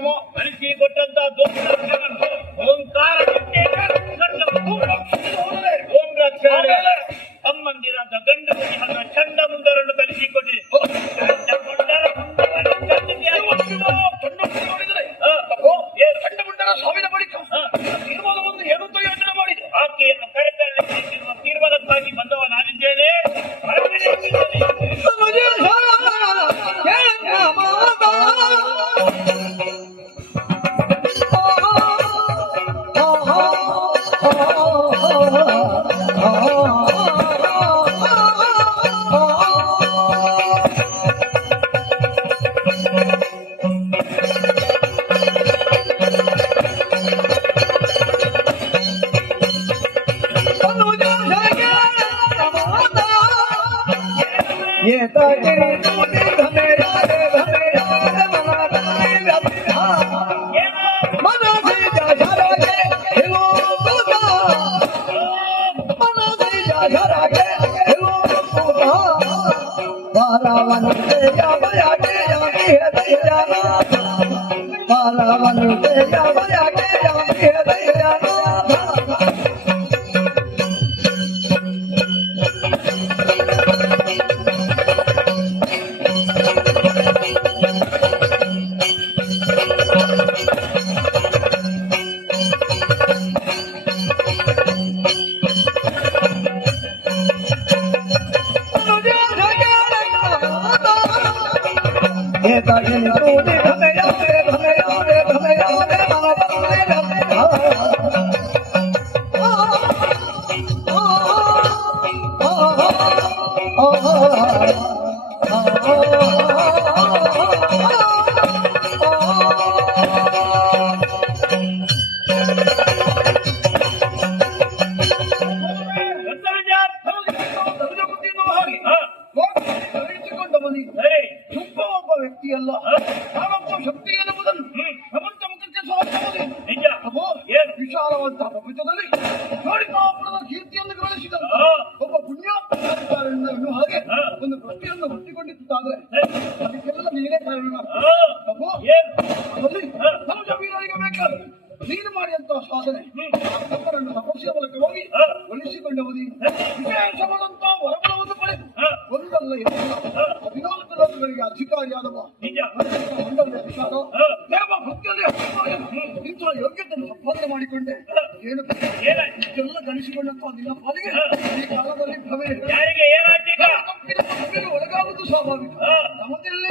ಕಾರ್ಯಕ್ರಮ ಮನಸ್ಸಿಗೆ ಕೊಟ್ಟಂತ ಓಂಕಾರ ಅಮ್ಮಂದಿರ ಅಂತ ಗಂಡ ಚಂಡ ಮುಂದರನ್ನು ಕಲಿಸಿಕೊಟ್ಟಿದೆ ಸಾವಿನ ಬಳಿಕ ತೀರ್ಮಾನವನ್ನು ಅಂತ ಯೋಚನೆ ಮಾಡಿದೆ ಆಕೆಯನ್ನು ಕರೆತರಲಿರುವ ಬಂದವ ನಾನಿದ್ದೇನೆ Thank you. ಸಾಧನೆ. ತಮ್ಮರನ್ನು ತಪಸ್ಸಿನ ಮೂಲಕ ಹೋಗಿ ಹಾ. ಒಲಿಸಿಕೊಂಡವನಿ ವಿಶೇಷವಾದಂತಹ ವರಗಳನ್ನು ಪಡೆದು. ಒಂದಲ್ಲ ಎರಡಲ್ಲ. ಹದಿನಾಲ್ಕು ಲಕ್ಷಗಳಿಗೆ ಅಧಿಕಾರಿಯಾದವ ಮಂಡಲದ ಅಧಿಕಾರ. ದೇವ ಭಕ್ತಿಯಲ್ಲಿ ಇಂತಹ ಯೋಗ್ಯತೆಯನ್ನು ಸಂಪಾದನೆ ಮಾಡಿಕೊಂಡೆ. ಏನು ಇಷ್ಟೆಲ್ಲ ಗಣಿಸಿಕೊಂಡಂತ ನಿನ್ನ ಪಾಲಿಗೆ? ಈ ಕಾಲದಲ್ಲಿ ತಪ್ಪಿಗೆ ಒಳಗಾಗುವುದು ಸ್ವಾಭಾವಿಕ. ನಮ್ಮದಲ್ಲೇ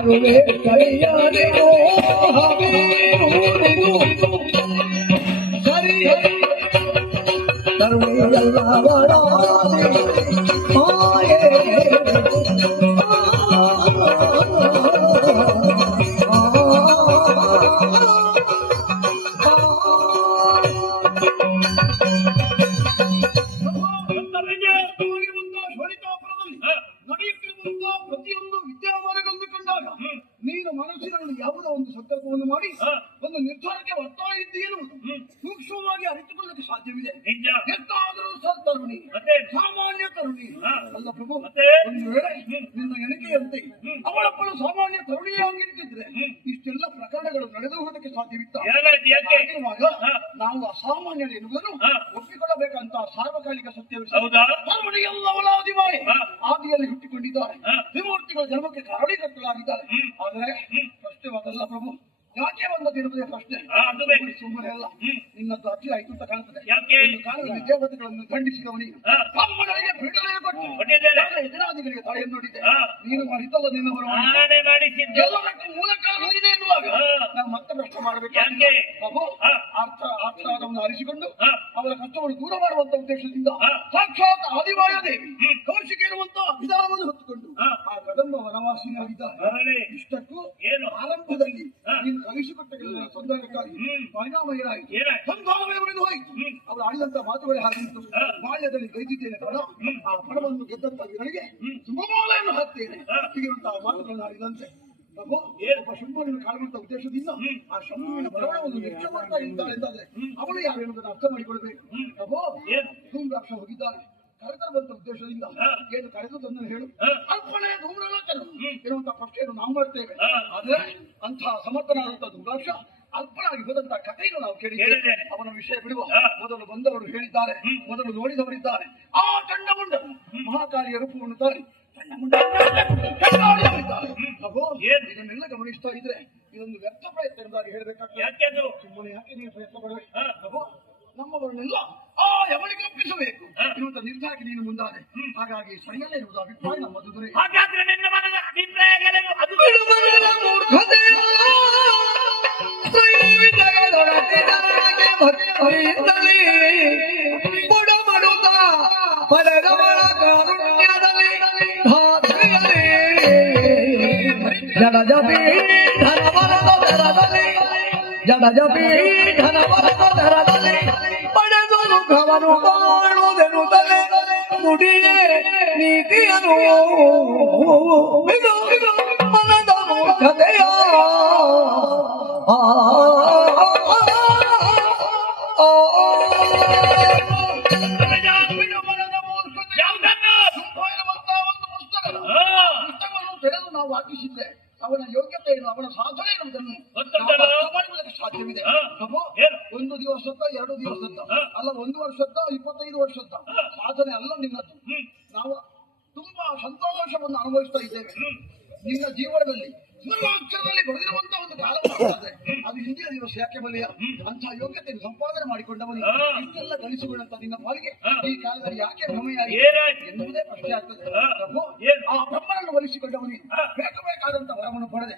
સર્વે કલ્યાણ સર્વે કલ્યાણ ಮನಸ್ಸಿನಲ್ಲಿ ಯಾವುದೋ ಒಂದು ಸಂಕಲ್ಪವನ್ನು ಮಾಡಿ ಒಂದು ನಿರ್ಧಾರಕ್ಕೆ ಬರ್ತಾ ಇದ್ದಿ ಸೂಕ್ಷ್ಮವಾಗಿ ಅರಿತುಕೊಳ್ಳಕ್ಕೆ ಸಾಧ್ಯವಿದೆ ಎಂತಾದರೂ ಸಹ ತರುಣಿ ಮತ್ತೆ ಸಾಮಾನ್ಯ ತರುಣಿ ಅಲ್ಲ ಪ್ರಭು ಮತ್ತೆ? ಒಂದು ವೇಳೆ. ನಿನ್ನ ಎಣಿಕೆಯಂತೆ. ಅವಳಪ್ಪಳು ಸಾಮಾನ್ಯ ತರುಣಿಯಾಗಿ ಹ್ಮ್. ಇಷ್ಟೆಲ್ಲ ಪ್ರಕರಣಗಳು ನಡೆದು ಹೋಗೋದಕ್ಕೆ ಸಾಧ್ಯವಿತ್ತ ಹಾಗಿರುವಾಗ. ನಾವು ಅಸಾಮಾನ್ಯ ಎನ್ನುವುದನ್ನು. ಒಪ್ಪಿಕೊಳ್ಳಬೇಕಂತ ಸಾರ್ವಕಾಲಿಕ ತರುಣಿ ಎಲ್ಲವಳ ಆದಿಮಾಯೆ. ಆದಿಯಲ್ಲಿ ಹುಟ್ಟಿಕೊಂಡಿದ್ದಾರೆ. ತ್ರಿಮೂರ್ತಿಗಳ ಜನ್ಮಕ್ಕೆ ಕಾರಣೀಕರ್ತರಾಗಿದ್ದಾರೆ. ಆದರೆ ಹ್ಮ್. ಪ್ರಭು ಯಾಕೆ ಒಂದು ಬಂದದಿರುವುದೇ ಪ್ರಶ್ನೆ ಆ, ಅದು ಬೇಕು. ಸುಮ್ಮನೆ ಅಲ್ಲ ನಿನ್ನದ್ದು ಅತಿ ಆಯ್ತು ಅಂತ ಕಾಣ್ತದೆ ಕಾಲದಲ್ಲಿ ದೇವತೆಗಳನ್ನು ಖಂಡಿಸಿದವನಿಗೆ. ಬ್ರಾಹ್ಮಣರಿಗೆ ಪೀಡನೆ ಕೊಟ್ಟು ಎದುರಾದಿಗಳಿಗೆ ತಾಯಿಯನ್ನು ನೋಡಿದೆ. ನೀನು ಮರಿತಲ್ಲ ನಿನ್ನವರು ಎಲ್ಲದಕ್ಕೂ ಮೂಲ ಕಾರಣ ಇದೆ ಎನ್ನುವಾಗ. ನಾವು ಮತ್ತೆ ಪ್ರಶ್ನೆ ಮಾಡಬೇಕು? ಪ್ರಭು. ಅರ್ಥ ಅರ್ಥವನ್ನು ಅರಿಸಿಕೊಂಡು ಹಾ. ಅವರ ಕಷ್ಟವನ್ನು ದೂರ ಮಾಡುವಂತ ಉದ್ದೇಶದಿಂದ. ಸಾಕ್ಷಾತ್ ಆದಿವಾಯ ದೇವಿ. ಕೌಶಿಕ ಇರುವಂತ ವಿಧಾನವನ್ನು ಹೊತ್ತುಕೊಂಡು. ಆ ಕದಂಬ ವನವಾಸಿನಾಗಿದ್ದಾರೆ ಇಷ್ಟಕ್ಕೂ ಏನು? ಆರಂಭದಲ್ಲಿ ಹಾ. ನೀನು ಕಲಿಸಿಕೊಟ್ಟ ಕೆಲವು ಸಂದರ್ಭಕ್ಕಾಗಿ ಪರಿಣಾಮ ಏನಾಯಿತು ಏನಾಯ್ತು? ಸಂಧಾನವೇ ಉಳಿದು ಹೋಯಿತು. ಅವರು ಆಡಿದಂತ ಮಾತುಗಳೇ ಹಾಗಿತ್ತು ಬಾಲ್ಯದಲ್ಲಿ ಗೈದಿದ್ದೇನೆ ಪಡ ಆ ಪಡವನ್ನು ಗೆದ್ದಂತ ಇವರಿಗೆ ಹ್ಮ್. ಶುಭಮಾಲೆಯನ್ನು ಹಾಕ್ತೇನೆ. ಹೀಗಿರುವಂತಹ ಮಾತುಗಳನ್ನು ಆಡಿದಂತೆ ಪ್ರಭು? ಒಬ್ಬ ಶಂಭುವನ್ನು ಕಾಣುವಂತ ಉದ್ದೇಶದಿಂದ ಆ ಶಂಭುವಿನ ಬರವಣವನ್ನು ವೆಚ್ಚ ಮಾಡ್ತಾ ಇದ್ದಾಳೆ ಎಂದಾದ್ರೆ ಅವಳು ಯಾರು ಎನ್ನುವುದನ್ನು ಅರ್ಥ ಮಾಡಿಕೊಳ್ಬೇಕು. ಏನ್ ಪ್ರಭು? ಧೂಮ್ರಾಕ್ಷ ಹೋಗಿದ್ದಾಳೆ ಬಂದ ಉದ್ದೇಶದಿಂದ ಏನು ಕರೆದು ತಂದು ಹೇಳು ಅಲ್ಪನೆ ಧೂಮ್ರಲೋಚನ ಹ್ಮ್. ಇರುವಂತ ಪ್ರಶ್ನೆಯನ್ನು ನಾವು ಮಾಡ್ತೇವೆ. ಆದ್ರೆ ಅಂತಹ ಸಮರ್ಥನಾದಂತ ದುರ್ಗಾಕ್ಷ ಅಲ್ಪನಾಗಿ ಹೋದಂತ ಕಥೆಯನ್ನು ನಾವು ಕೇಳಿದ್ದೇವೆ. ಅವನ ವಿಷಯ ಬಿಡುವ. ಮೊದಲು ಬಂದವರು ಹೇಳಿದ್ದಾರೆ. ಮೊದಲು ನೋಡಿದವರಿದ್ದಾರೆ. ಆ ಚಂಡಮುಂಡ ಮಹಾಕಾಲಿಯ ರೂಪವನ್ನು ತಾರಿ? ಇದನ್ನೆಲ್ಲ ಗಮನಿಸ್ತಾ ಇದ್ರೆ ಇದೊಂದು ವ್ಯರ್ಥ ಪ್ರಯತ್ನ ಹೇಳ್ಬೇಕಾಗ್ತದೆ. ಯಾಕೆ ಸುಮ್ಮನೆ ಯಾಕೆ ನೀವು ಪ್ರಯತ್ನ ಪಡಬೇಕು ನಮ್ಮವರನ್ನೆಲ್ಲ ಆ ಯವಳಿಗೆ ಒಪ್ಪಿಸಬೇಕು ಹಾ. ಇರುವಂತ ನಿರ್ಧಾರಕ್ಕೆ ನೀನು ಮುಂದಾದೆ ಹಾಗಾಗಿ ಸರಿಯಲ್ಲ ಇರುವುದು ಅಭಿಪ್ರಾಯ ನಮ್ಮದು ದೊರೆ ಹಾಗಾದ್ರೆ ನಿನ್ನ ಮನದ ಅಭಿಪ್ರಾಯಗಳೇನು ಅದು ಜಡಜಬಿ ಧನವರದ ದರದಲ್ಲಿ ಜಡಜಬಿ ಧನವರದ ದರದಲ್ಲಿ Oh, oh, oh, oh, oh. ಬೆಳೆದಿರುವಂತ ಒಂದು ಕಾಲ ಅದು ಹಿಂದಿನ ದಿವಸ ಯಾಕೆ ಬಲಿಯ ಅಂತ ಯೋಗ್ಯತೆಯನ್ನು ಸಂಪಾದನೆ ಮಾಡಿಕೊಂಡವನು ಇಷ್ಟೆಲ್ಲ ಗಳಿಸಿಕೊಂಡಂತ ನಿನ್ನ ಪಾಲಿಗೆ. ಈ ಕಾಲದಲ್ಲಿ ಯಾಕೆ ಭ್ರಮೆಯಾಗಿ? ಎನ್ನುವುದೇ ಪ್ರಶ್ನೆ ಆಗ್ತದೆ. ಪ್ರಭು? ಆ ಬ್ರಹ್ಮನನ್ನು ಒಲಿಸಿಕೊಂಡವನಿಗೆ ಹಾ. ಬೇಕು ಬೇಕಾದಂತ ವರವನ್ನು ಪಡೆದೆ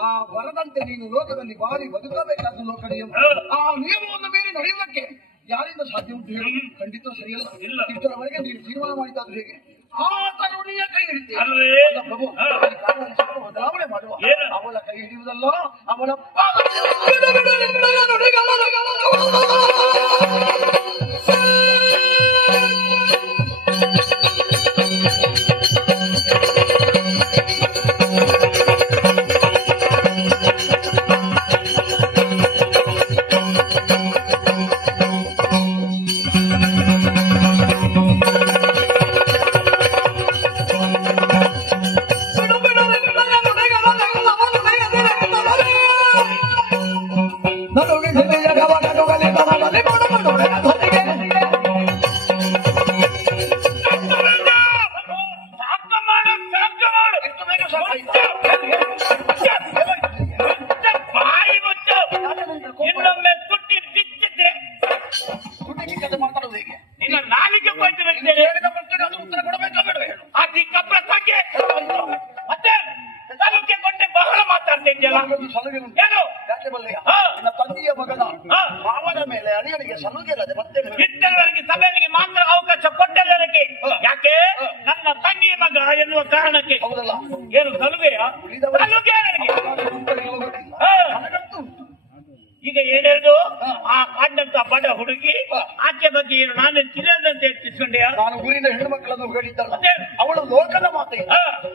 ಆ ವರದಂತೆ ನೀನು ಲೋಕದಲ್ಲಿ ಬಾರಿ ಬದುಕಬೇಕಾದ ಲೋಕ ನಿಯಮ ಆ ನಿಯಮವನ್ನು ಮೀರಿ ನಡೆಯುವುದಕ್ಕೆ ಯಾರಿಂದ ಸಾಧ್ಯ ಉಂಟು ಹೇಳಿ ಖಂಡಿತ ಸರಿಯಲ್ಲ. ಇಷ್ಟರವರೆಗೆ ನೀನು ತೀರ್ಮಾನ ಮಾಡಿದ್ದಾದ್ರೆ ಹೇಗೆ ಆ ತರುಣಿಯ ಕೈ ಹಿಡಿತೆ ಅಲ್ವೇ? ಅಲ್ಲ ಪ್ರಭು ಹಾ. ಈ ಕಾಲದಲ್ಲಿ ಸ್ವಲ್ಪ ಬದಲಾವಣೆ ಮಾಡುವ ಏನು? ಅವಳ ಕೈ ಹಿಡಿಯುವುದಲ್ಲ ಅವಳ ಪಾದ ಉಂಟು. ಯಾಕೆ ಬಲ್ಲೆಯ ಹಾ. ತಂದೆಯ ಮಗನ. ಮಾವನ ಮೇಲೆ ಅಳಿಯನಿಗೆ ಮತ್ತೆ ಹೇಳು. ಇಷ್ಟರವರೆಗೆ ಸಭೆಯಲ್ಲಿ ಮಾತ್ರ ಅವಕಾಶ ಕೊಟ್ಟಲ್ಲದಕ್ಕೆ ಯಾಕೆ ನನ್ನ ತಂಗಿ ಮಗ ಎನ್ನುವ ಕಾರಣಕ್ಕೆ ಹೌದಲ್ಲ ಏನು ಸಲುಗೆಯ ಸಲುಗೆ ನನಗೆ. ನನಗಂತೂ. ಈಗ ಏನೇನು ಹಾ. ಆ ಕಾಡಂತ ಬಡ ಹುಡುಗಿ. ಆಕೆ ಬಗ್ಗೆ ಏನು ನಾನು ತಿಳಿಯದಂತೆ ಹೆಚ್ಚಿಸ್ಕೊಂಡೆ ನಾನು ಊರಿನ ಹೆಣ್ಣುಮಕ್ಕಳನ್ನು ಹೇಳಿದ್ದಲ್ಲ? ಅವಳು ಲೋಕದ ಮಾತೆ.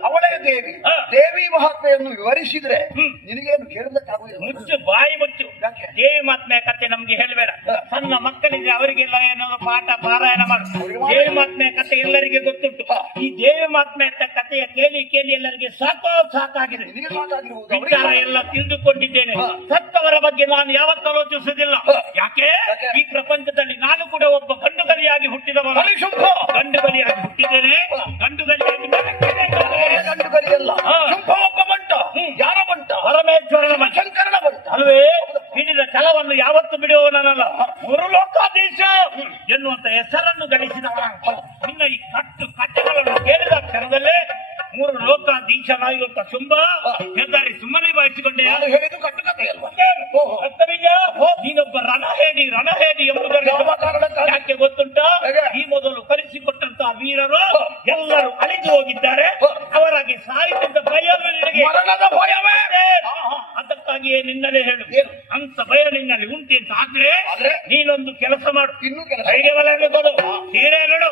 ಅವಳೇ ದೇವಿ. ದೇವಿ ಮಹಾತ್ಮೆಯನ್ನು ವಿವರಿಸಿದ್ರೆ. ನಿನಗೇನು ಕೇಳಬೇಕಾಗುವುದಿಲ್ಲ ಮುಚ್ಚು ಬಾಯಿ ಮುಚ್ಚು? ದೇವಿ ಮಹಾತ್ಮೆ ಕತೆ ನಮ್ಗೆ ಹೇಳಬೇಡ. ಸಣ್ಣ ಮಕ್ಕಳಿದ್ರೆ ಅವರಿಗೆಲ್ಲ ಏನಾದ್ರು ಪಾಠ ಪಾರಾಯಣ ಮಾಡು ದೇವಿ ಮಹಾತ್ಮೆ ಕತೆ ಎಲ್ಲರಿಗೆ ಗೊತ್ತುಂಟು ಈ ದೇವಿ ಮಹಾತ್ಮೆ ಅಂತ ಕಥೆಯ ಕೇಳಿ ಕೇಳಿ ಎಲ್ಲರಿಗೆ ಸಾಕೋ ಸಾಕಾಗಿದೆ ವಿಚಾರ ಎಲ್ಲ ತಿಳಿದುಕೊಂಡಿದ್ದೇನೆ. ಸತ್ತವರ ಬಗ್ಗೆ ನಾನು ಯಾವತ್ತೂ ಆಲೋಚಿಸುವುದಿಲ್ಲ. ಯಾಕೆ? ಈ ಪ್ರಪಂಚದಲ್ಲಿ ನಾನು ಕೂಡ ಒಬ್ಬ ಗಂಡು ಗಲಿಯಾಗಿ ಹುಟ್ಟಿದವನು. ಗಂಡು ಗಲಿಯಾಗಿ ಹುಟ್ಟಿದ್ದೇನೆ. ಗಂಡು ಗಲಿಯಾಗಿ. ಗಂಡು ಗಲಿಯಲ್ಲ ಒಬ್ಬ ಬಂಟ. ಯಾರ ಬಂಟ. ಪರಮೇಶ್ವರನ ಶಂಕರನ ಅಲ್ವೇ? ಹಿಡಿದ ಛಲವನ್ನು ಯಾವತ್ತು ಬಿಡುವವನಲ್ಲ ಮೂರು ಲೋಕಾಧೀಶ ಎನ್ನುವಂತ ಹೆಸರನ್ನು ಗಳಿಸಿದ ನಿನ್ನ ಈ ಕಟ್ಟು ಕಟ್ಟೆಗಳನ್ನು ಕೇಳಿದ ಕ್ಷಣದಲ್ಲೇ ಮೂರು ಲೋಕಾಧೀಶನಾಗಿರುವಂತ ಶುಂಭ ಹೆದ್ದಾರಿ ಸುಮ್ಮನೆ ಬಾಯಿಸಿಕೊಂಡೆ ಹೇಳಿದ್ದು ಕಟ್ಟುಕತೆ ಅಲ್ವಾ? ರಣಹೇಡಿ ರಣಹೇಡಿ ಎಂಬುದರ ಯಾವ ಕಾರಣಕ್ಕಾಗಿ? ಯಾಕೆ ಗೊತ್ತುಂಟ? ಈ ಮೊದಲು ಕಲಿಸಿಕೊಟ್ಟಂತಹ ವೀರರು ಎಲ್ಲರೂ ಅಳಿದು ಹೋಗಿದ್ದಾರೆ. ಅವರಾಗಿ ಸಾಯುತ್ತಿದ್ದ ಭಯವನ್ನು ನಿನಗೆ ಭಯವೇ? ಅದಕ್ಕಾಗಿಯೇ ನಿನ್ನಲೇ ಹೇಳು? ಅಂತ ಭಯ ನಿನ್ನಲ್ಲಿ ಉಂಟು ಅಂತ ಆದ್ರೆ ಆದ್ರೆ? ನೀನೊಂದು ಕೆಲಸ ಮಾಡು. ಇನ್ನೂ ಕೆಲಸ? ಬಲೆಯನ್ನು ಕೊಡು. ಸೀರೆ ನೋಡು.